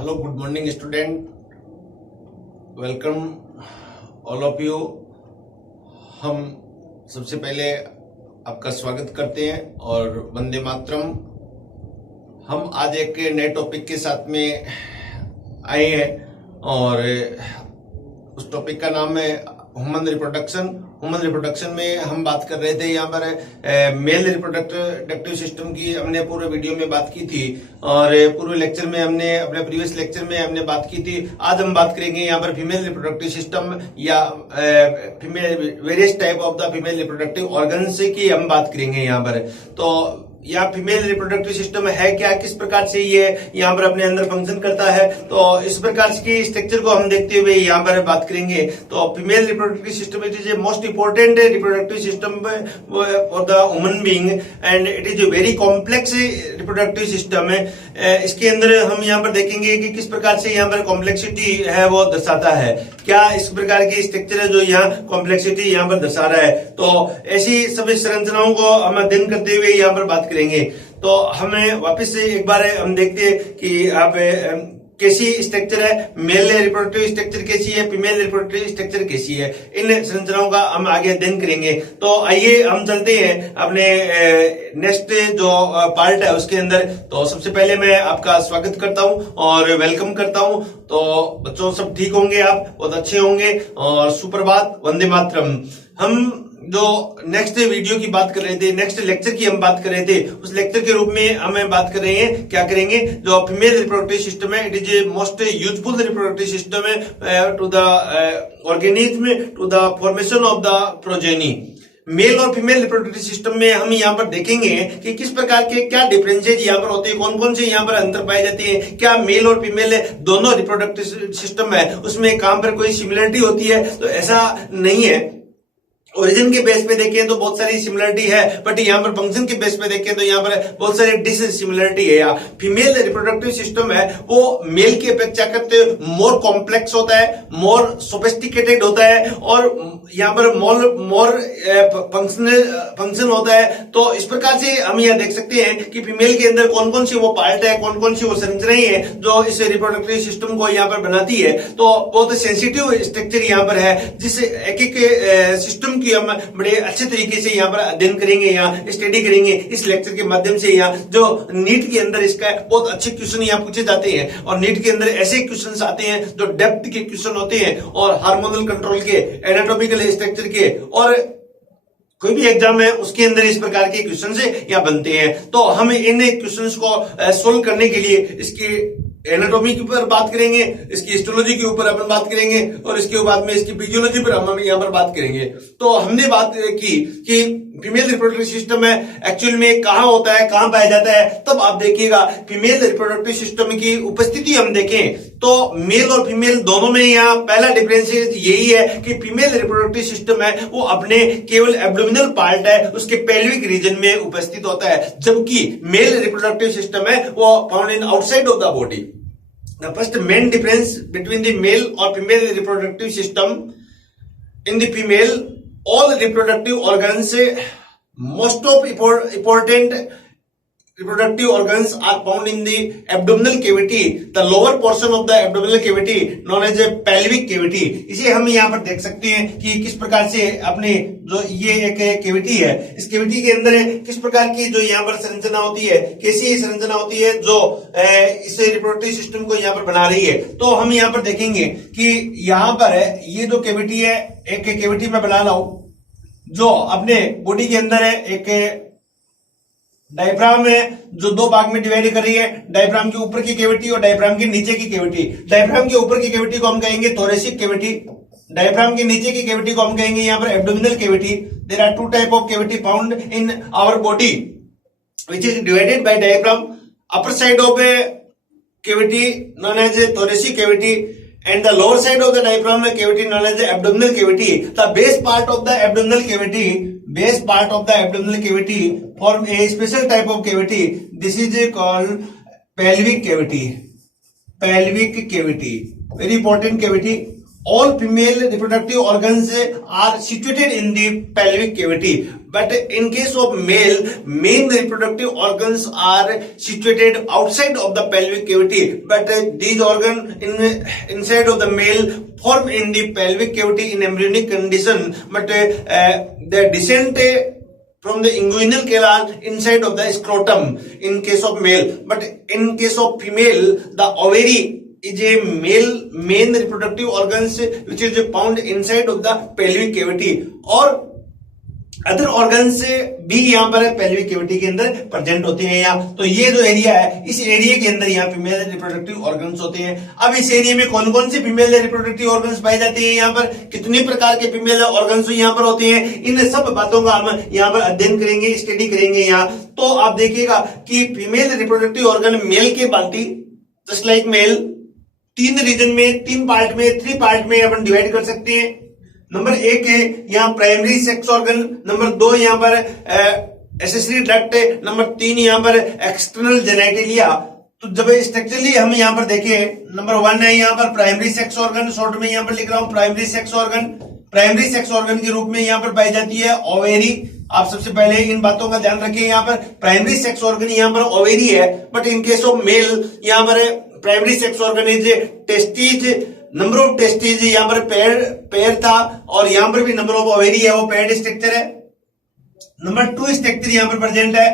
Hello, good morning student. Welcome all of you. हम सबसे पहले आपका स्वागत करते हैं और वंदे मातरम। हम आज एक नए टॉपिक के साथ में आए हैं और उस टॉपिक का नाम है ह्यूमन रिप्रोडक्शन। ह्यूमन रिप्रोडक्शन में हम बात कर रहे थे यहाँ पर मेल रिप्रोडक्टिव सिस्टम की हमने पूरे वीडियो में बात की थी और पूरे लेक्चर में हमने अपने प्रीवियस लेक्चर में हमने बात की थी। आज हम बात करेंगे यहाँ पर फीमेल रिप्रोडक्टिव सिस्टम या female various type of the female reproductive organs की हम बात करेंगे यहाँ पर। तो या फीमेल रिप्रोडक्टिव सिस्टम है क्या, किस प्रकार से ये यहाँ पर अपने अंदर फंक्शन करता है, तो इस प्रकार की स्ट्रक्चर को हम देखते हुए यहाँ पर बात करेंगे। तो female reproductive system it is a most important reproductive system for the human being and it is a very complex reproductive system है। इसके अंदर हम यहाँ पर देखेंगे कि किस प्रकार से यहाँ पर कॉम्प्लेक्सिटी है वो दर्शाता है, क्या इस प्रकार की स्ट्रक्चर है जो यहाँ कॉम्प्लेक्सिटी यहाँ पर दर्शा रहा है। तो ऐसी सभी संरचनाओं को हम अध्ययन करते हुए यहाँ पर बात करेंगे। तो हमें वापस से एक बार हम देखते हैं कि आप कैसी स्ट्रक्चर है, मेल रिप्रोडक्टिव स्ट्रक्चर कैसी है, फीमेल रिप्रोडक्टिव स्ट्रक्चर कैसी है, इन संरचनाओं का हम आगे अध्ययन करेंगे। तो आइए हम चलते हैं अपने नेक्स्ट जो पार्ट है उसके अंदर। तो सबसे पहले मैं आपका स्वागत करता हूं और वेलकम करता हूं। तो बच्चों सब ठीक होंगे, आप बहुत अच्छे होंगे और सुप्रभात, वंदे मातरम। हम जो नेक्स्ट वीडियो की बात कर रहे थे, नेक्स्ट लेक्चर की हम बात कर रहे थे, उस लेक्चर के रूप में हम बात कर रहे हैं, क्या करेंगे, जो फीमेल रिप्रोडक्टिव सिस्टम है it is a most useful reproductive system है to the organism, to the formation of the progeny. Male और फीमेल रिप्रोडक्टिव सिस्टम में हम यहाँ पर देखेंगे कि किस प्रकार के क्या डिफरेंसेज यहाँ पर होते हैं, कौन कौन से यहाँ पर अंतर पाए जाते हैं, क्या मेल और फीमेल दोनों रिप्रोडक्टिव सिस्टम है उसमें काम पर कोई सिमिलरिटी होती है, तो ऐसा नहीं है। ओरिजिन के बेस पे देखें तो बहुत सारी सिमिलरिटी है, बट यहाँ पर फंक्शन के बेस पे देखें तो यहाँ पर बहुत सारी डिससिमिलरिटी है। या फीमेल रिप्रोडक्टिव सिस्टम है वो मेल की अपेक्षा करते मोर कॉम्प्लेक्स होता है, मोर सोफिस्टिकेटेड होता है और यहाँ पर मोर फंक्शन होता है। तो इस प्रकार से हम यहाँ देख सकते हैं कि फीमेल के अंदर कौन कौन सी वो पार्ट है, कौन कौन सी वो संरचनाएं हैं जो इस रिप्रोडक्टिव सिस्टम को यहाँ पर बनाती है। तो बहुत सेंसिटिव स्ट्रक्चर यहाँ पर है, जिस एक एक सिस्टम की हम बड़े अच्छे तरीके से यहाँ पर अध्ययन करेंगे, यहाँ स्टडी करेंगे इस लेक्चर के माध्यम से। यहाँ जो नीट के अंदर इसका बहुत अच्छे क्वेश्चन यहाँ पूछे जाते हैं और नीट के अंदर ऐसे क्वेश्चन आते हैं जो डेप्थ के क्वेश्चन होते हैं और हार्मोनल कंट्रोल के, एनाटॉमिकल स्ट्रक्चर के, और कोई भी एग्जाम है उसके अंदर इस प्रकार के क्वेश्चन से यहाँ बनते हैं। तो हम इन क्वेश्चंस को सोल्व करने के लिए इसकी एनाटॉमी के ऊपर बात करेंगे, इसकी हिस्टोलॉजी के ऊपर अपन बात करेंगे और इसके बाद में इसकी फिजियोलॉजी पर हम यहाँ पर बात करेंगे। तो हमने बात की कि फीमेल रिप्रोडक्टिव सिस्टम है एक्चुअल में कहाँ होता है, कहाँ पाया जाता है। तब आप देखिएगा फीमेल रिप्रोडक्टिव सिस्टम की उपस्थिति हम देखें तो मेल और फीमेल दोनों में यहाँ पहला डिफरेंस यही है कि फीमेल रिप्रोडक्टिव सिस्टम है वो अपने केवल एब्डोमिनल पार्ट है उसके पेल्विक रीजन में उपस्थित होता है, जबकि मेल रिप्रोडक्टिव सिस्टम है वो found in outside of the body. The first main difference between the male or female reproductive system, in the female, all reproductive organs, most of important reproductive organs are found in the abdominal cavity, the lower portion of the abdominal cavity known as a pelvic cavity। इसे हम यहाँ पर देख सकते हैं कि किस प्रकार से अपने जो ये एक कैविटी है, इस कैविटी के अंदर किस प्रकार की जो यहाँ पर संरचना होती है, कैसी संरचना होती है जो इस रिप्रोडक्टिव सिस्टम को यहाँ पर बना रही है। तो हम यहाँ पर देखेंगे कि यहाँ पर ये जो कैविटी है, एक कैविटी में बना रहा हूं जो अपने बॉडी के अंदर है, एक डायफ्राम है जो दो भाग में डिवाइड कर रही है, डायफ्राम के ऊपर की कैविटी और डायफ्राम के नीचे की कैविटी। डायफ्राम के ऊपर की कैविटी को हम कहेंगे थोरेसिक कैविटी, डायफ्राम के नीचे की कैविटी को हम कहेंगे यहाँ पर abdominal cavity. There are two type of cavity found in our body which is divided by diaphragm. Upper side of a cavity known as thoracic cavity and the lower side of the diaphragm cavity known as the abdominal cavity. The base part of the abdominal cavity form a special type of cavity. This is called pelvic cavity. Very important cavity all female reproductive organs are situated in the pelvic cavity, but in case of male, main reproductive organs are situated outside of the pelvic cavity, but these organs inside of the male form in the pelvic cavity in embryonic condition, but the descent from the inguinal canal inside of the scrotum in case of male, but in case of female, the ovary is a male main reproductive organs which is found inside of the pelvic cavity, और other organs भी यहाँ पर pelvic cavity के अंदर present होते हैं यहाँ। तो ये जो एरिया है, इस एरिया के अंदर यहाँ फीमेल रिप्रोडक्टिव ऑर्गन्स होते हैं। अब इस एरिया में कौन कौन से फीमेल रिप्रोडक्टिव ऑर्गन्स पाए जाते हैं, यहाँ पर कितने प्रकार के फीमेल ऑर्गन्स यहाँ पर होते हैं, इन सब बातों का हम यहाँ पर अध्ययन करेंगे, स्टडी करेंगे यहाँ। तो आप देखिएगा कि फीमेल रिप्रोडक्टिव ऑर्गन मेल के बांति जस्ट लाइक मेल तीन रीजन में, तीन पार्ट में, थ्री पार्ट में अपन डिवाइड कर सकते हैं। नंबर एक है यहाँ प्राइमरी सेक्स ऑर्गन, नंबर दो यहाँ पर एसेसरी डक्ट, नंबर तीन यहाँ पर एक्सटर्नल जेनेटिलिया। तो जब स्ट्रक्चरली हम यहाँ पर देखें, नंबर वन है यहाँ पर प्राइमरी सेक्स ऑर्गन, शॉर्ट में यहाँ पर लिख रहा हूँ primary sex organ. Primary sex organ के रूप में यहाँ पर पाई जाती है ओवेरी। आप सबसे पहले इन बातों का ध्यान रखिए, यहाँ पर प्राइमरी सेक्स ऑर्गन यहाँ पर ओवेरी है, but in case of male यहाँ पर primary sex organ is testes. Number of testes यहाँ पर पेयर था, और यहाँ पर भी नंबर ऑफ ओवेरी है वो पेयर्ड स्ट्रक्चर है। नंबर टू स्ट्रक्चर यहाँ पर प्रेजेंट है।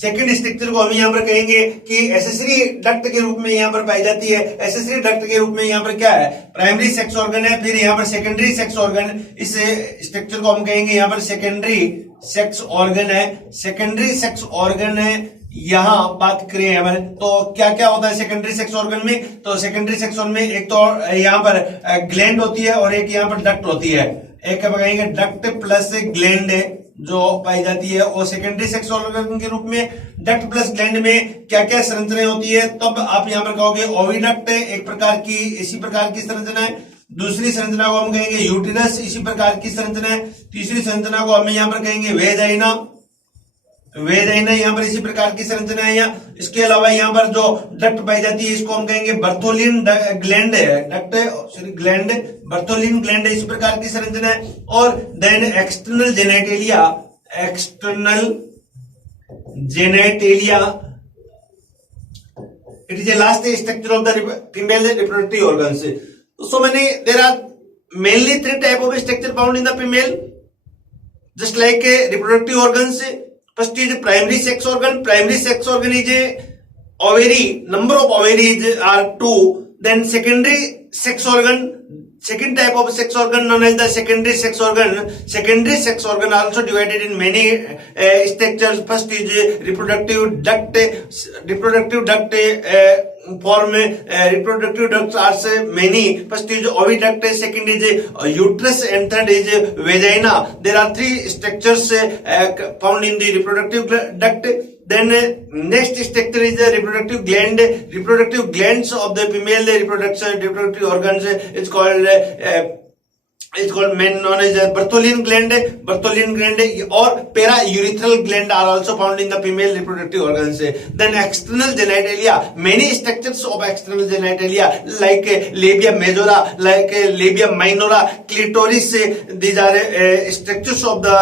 सेकंड स्ट्रक्चर को हम यहाँ पर कहेंगे कि एसेसरी डक्ट के रूप में यहाँ पर पाई जाती है। एसेसरी डक्ट के रूप में यहाँ पर क्या है, प्राइमरी सेक्स ऑर्गन है। फिर यहाँ पर सेकेंडरी सेक्स ऑर्गन, इस स्ट्रक्चर को हम कहेंगे यहाँ पर सेकेंडरी सेक्स ऑर्गन है। सेकेंडरी सेक्स ऑर्गन है यहाँ बात करें हमारे, तो क्या क्या होता है सेकेंडरी सेक्स ऑर्गन में। तो सेकेंडरी सेक्स ऑर्गन में एक तो यहाँ पर ग्लैंड होती है और एक यहाँ पर डक्ट होती है। एक कहेंगे डक्ट प्लस ग्लैंड जो पाई जाती है, और सेकेंडरी सेक्स ऑर्गन के रूप में डक्ट प्लस ग्लैंड में क्या क्या संरचनाएं होती है, तब आप यहाँ पर कहोगे ओविडक्ट एक प्रकार की इसी प्रकार की संरचना है। दूसरी संरचना को हम कहेंगे यूटिनस, इसी प्रकार की संरचना है। तीसरी संरचना को हम यहाँ पर कहेंगे वेजाइना, वेजाइना यहाँ पर इसी प्रकार की संरचना है यहाँ। इसके अलावा यहाँ पर जो डक्ट पाई जाती है इसको हम कहेंगे बर्थोलिन ग्लैंड है, डक्ट ग्लैंड बर्थोलिन ग्लैंड इसी प्रकार की संरचना है। और then external genitalia, external genitalia it is a last structure of the female reproductive organs. So many there are mainly three type of structure found in the female just like reproductive organs. First is primary sex organ. Primary sex organ is a ovary. Number of ovaries are 2. Then secondary sex organ. Second type of sex organ known as the secondary sex organ. Secondary sex organ also divided in many structures. First is reproductive duct. Reproductive duct form reproductive ducts are many. First is oviduct, second is uterus, and third is vagina. There are three structures found in the reproductive duct. Then next structure is the reproductive gland. Reproductive glands of the female reproductive organs is called men known as Bartholin gland. Bartholin gland or paraurethral gland are also found in the female reproductive organs. Then external genitalia, many structures of external genitalia like labia majora, like labia minora, clitoris. These are structures of the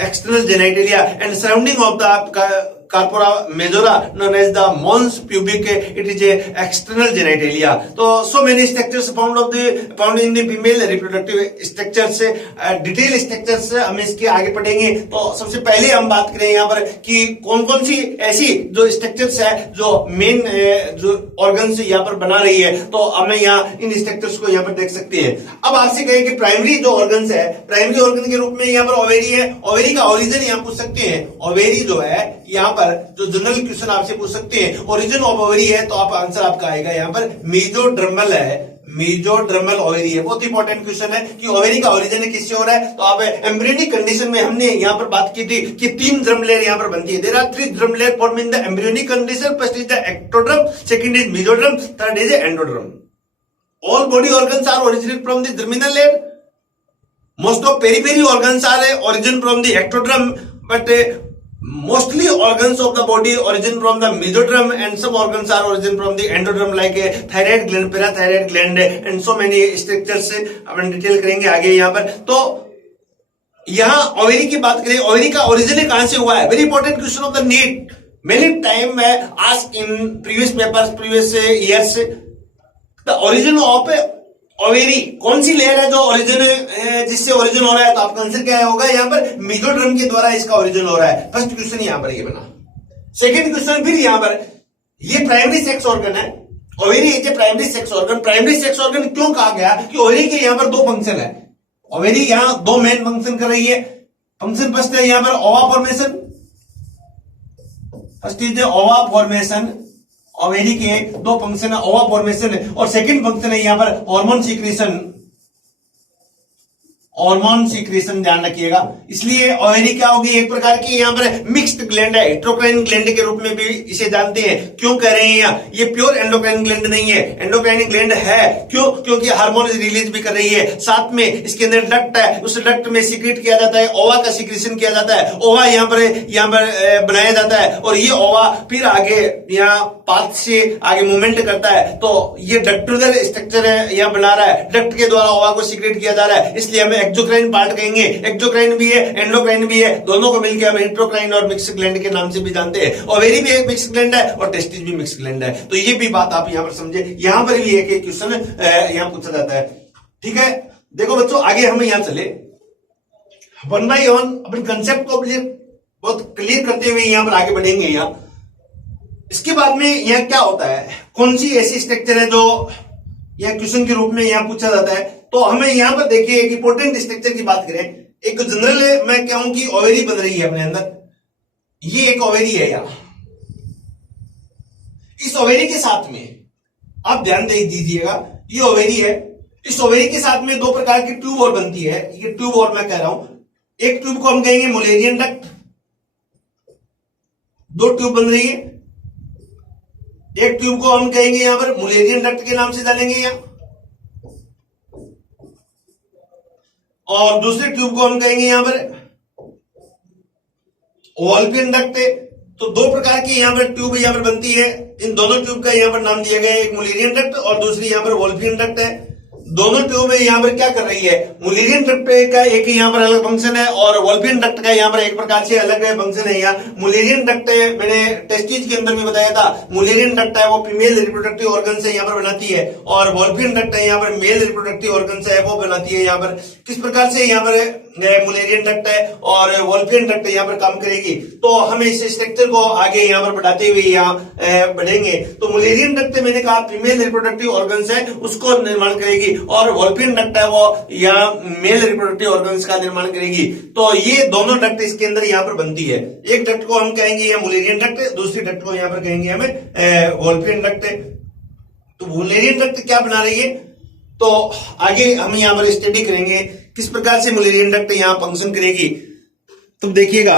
external genitalia, and surrounding of the corpora majora known as the mons pubic, it is a external genitalia. So many structures found in the female reproductive structures. Detail structures हम इसके आगे पढ़ेंगे। तो सबसे पहले हम बात करें यहाँ पर कि कौन कौन सी ऐसी जो स्ट्रक्चर्स है जो मेन जो ऑर्गन्स यहाँ पर बना रही है, तो हमें यहाँ इन स्ट्रक्चर्स को यहाँ पर देख सकते हैं। अब आपसे कहें कि प्राइमरी जो ऑर्गन्स है, प्राइमरी ऑर्गन के रूप में यहाँ पर ओवेरी है। ओवेरी का ओरिजिन यहाँ पूछ सकते हैं। ओवेरी जो है यहाँ पर जो जनरल क्वेश्चन आपसे पूछ सकते हैं, ओरिजिन ऑफ ओवेरी है, तो आप आंसर आपका आएगा यहाँ पर मीजोडर्मल है। मीजोडर्मल ओवेरी है। बहुत इंपॉर्टेंट क्वेश्चन है कि ओवेरी का ओरिजिन किससे हो रहा है। तो आप एम्ब्रियोनिक कंडीशन में हमने यहाँ पर बात की थी कि तीन ड्रम लेयर यहाँ पर बनती है। There are three derm layer form in the embryonic condition. First is the ectoderm, second is mesoderm, third is endoderm. All body organs are originate from the germinal layer. Most of periphery organs are origin from the ectoderm, but mostly organs of the body origin from the mesoderm and some organs are origin from the endoderm like thyroid gland, parathyroid gland and so many structures upon detail करेंगे आगे यहाँ पर। तो यहाँ ovary की बात करें, ovary का ओरिजिन कहां से हुआ है? Very important question of the NEET, many time ask in previous papers, previous years, the origin of ovary, कौन सी लेयर है जो ओरिजिन जिससे ओरिजिन हो रहा है? तो आपका आंसर क्या होगा यहाँ पर? मेसोडर्म के द्वारा इसका ओरिजिन हो रहा है। फर्स्ट क्वेश्चन यहाँ पर ये बना। सेकंड क्वेश्चन फिर यहाँ पर, ये प्राइमरी सेक्स ऑर्गन है, ovary is a primary sex organ. Primary sex organ क्यों कहा गया? कि ओवेरी के यहाँ पर दो फंक्शन है, ओवेरी यहाँ दो मेन फंक्शन कर रही है। फंक्शन फर्स्ट है यहाँ पर ओवा फॉर्मेशन, फर्स्ट इज ओवा फॉर्मेशन, ओवेरी के दो फंक्शन है, ओवा फॉर्मेशन है, और सेकंड फंक्शन है यहाँ पर हार्मोन सीक्रेशन, हार्मोन सीक्रेशन ध्यान रखिएगा। इसलिए ओवेरी क्या होगी? एक प्रकार की यहाँ पर मिक्स्ड ग्लैंड है, एंडोक्राइन ग्लैंड के रूप में भी इसे जानते हैं। क्यों कह रहे हैं यहाँ? ये प्योर एंडोक्राइन ग्लैंड नहीं है, एंडोक्राइन ग्लैंड है। क्यों? क्योंकि हार्मोन रिलीज भी कर रही है, साथ में इसके अंदर डक्ट है, उस डक्ट में सीक्रेट किया जाता है, ओवा का सीक्रेशन किया जाता है, ओवा यहाँ पर बनाया जाता है, और ये ओवा फिर आगे यहाँ पाथ से आगे मूवमेंट करता है। तो ये डक्टुलर स्ट्रक्चर है यहाँ बना रहा है, डक्ट के द्वारा ओवा को सीक्रेट किया जा रहा है, इसलिए हमें एक्सोक्राइन पार्ट कहेंगे। एक्सोक्राइन भी है, एंडोक्राइन भी है, दोनों को मिलकर हम इंट्रोक्राइन और मिक्स ग्लैंड के नाम से भी जानते हैं। ओवेरी भी एक मिक्स ग्लैंड है और टेस्टिस भी मिक्स ग्लैंड है। तो ये भी बात आप यहाँ पर समझे। यहाँ पर भी एक क्वेश्चन यहाँ पूछा जाता है। ठीक है, देखो बच्चों आगे हम यहाँ चले, वन बाई वन अपने कंसेप्ट को बहुत क्लियर करते हुए यहाँ पर आगे बढ़ेंगे। यहाँ इसके बाद में यहाँ क्या होता है, कौन सी ऐसी स्ट्रक्चर है जो यह क्वेश्चन के रूप में यहाँ पूछा जाता है? तो हमें यहाँ पर देखिए एक इंपॉर्टेंट स्ट्रक्चर की बात करें। एक जनरल मैं कहूं कि ओवेरी बन रही है अपने अंदर, ये एक ओवेरी है यहाँ। इस ओवेरी के साथ में आप ध्यान दे दीजिएगा, ये ओवेरी है, इस ओवेरी के साथ में दो प्रकार की ट्यूब और बनती है। ये ट्यूब और मैं कह रहा हूं, एक ट्यूब को हम कहेंगे मुलेरियन डक्ट, दो ट्यूब बन रही है, एक ट्यूब को हम कहेंगे यहां पर मुलेरियन डक्ट के नाम से डालेंगे यहां, और दूसरे ट्यूब को हम कहेंगे यहां पर वॉल्फियन डक्ट। तो दो प्रकार की यहां पर ट्यूब यहां पर बनती है, इन दोनों ट्यूब का यहां पर नाम दिया गया है, एक मुलेरियन डक्ट और दूसरी यहां पर वॉल्फियन डक्ट है। दोनों ट्यूब यहां पर क्या कर रही है? मुलेरियन डक्ट का एक यहां पर अलग फंक्शन है और वॉल्फियन डक्ट का यहां पर एक प्रकार से अलग फंक्शन है। यहाँ मुलेरियन डक्ट मैंने टेस्टिज के अंदर भी बताया था, मुलेरियन डक्ट है वो फीमेल रिप्रोडक्टिव ऑर्गन से यहाँ पर बनाती है, और वॉल्फियन डक्ट है यहाँ पर मेल रिप्रोडक्टिव ऑर्गन से है वो बनाती है। यहाँ पर किस प्रकार से यहाँ पर मुलेरियन डक्ट है और वॉल्फियन डक्ट यहाँ पर काम करेगी, तो हम इस स्ट्रक्चर को आगे यहाँ पर बढ़ाते हुए यहाँ बढ़ेंगे। तो मुलेरियन डक्ट मैंने कहा फीमेल रिप्रोडक्टिव ऑर्गन्स है उसको निर्माण करेगी, और वॉल्फियन डक्ट है वो यहाँ मेल रिप्रोडक्टिव ऑर्गन्स का निर्माण करेगी। तो ये दोनों डक्ट इसके अंदर यहाँ पर बनती है। एक डक्ट को हम कहेंगे यहाँ मुलेरियन डक्ट, दूसरी डक्ट को यहाँ पर कहेंगे हमें वॉल्फियन डक्ट। तो मुलेरियन डक्ट क्या बना रही है, तो आगे हम यहाँ पर स्टडी करेंगे किस प्रकार से मुलेरियन डक्ट यहाँ फंक्शन करेगी। तो देखिएगा